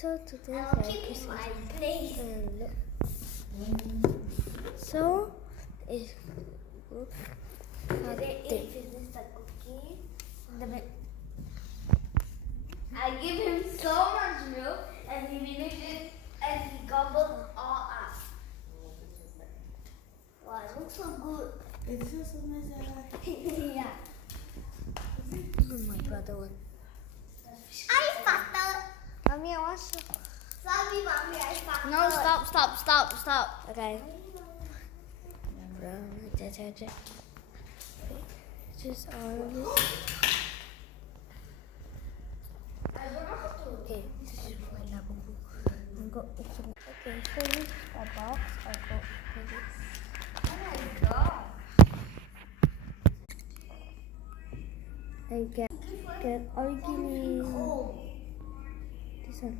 So today I'll keep in my place. So it's good. Today is the cookie. I give him so much milk and he finishes and he gobbles all up. Wow, it looks so good. It's just so nice. Yeah. My brother one. I farted. Mommy, I want some. Sorry, mommy, I farted. No, stop. Okay. Just all of it. Okay, this is my lavabo. I'm going to open. Okay, so this is a box. I'll go open it. Oh my god. I get originally Oh. this one.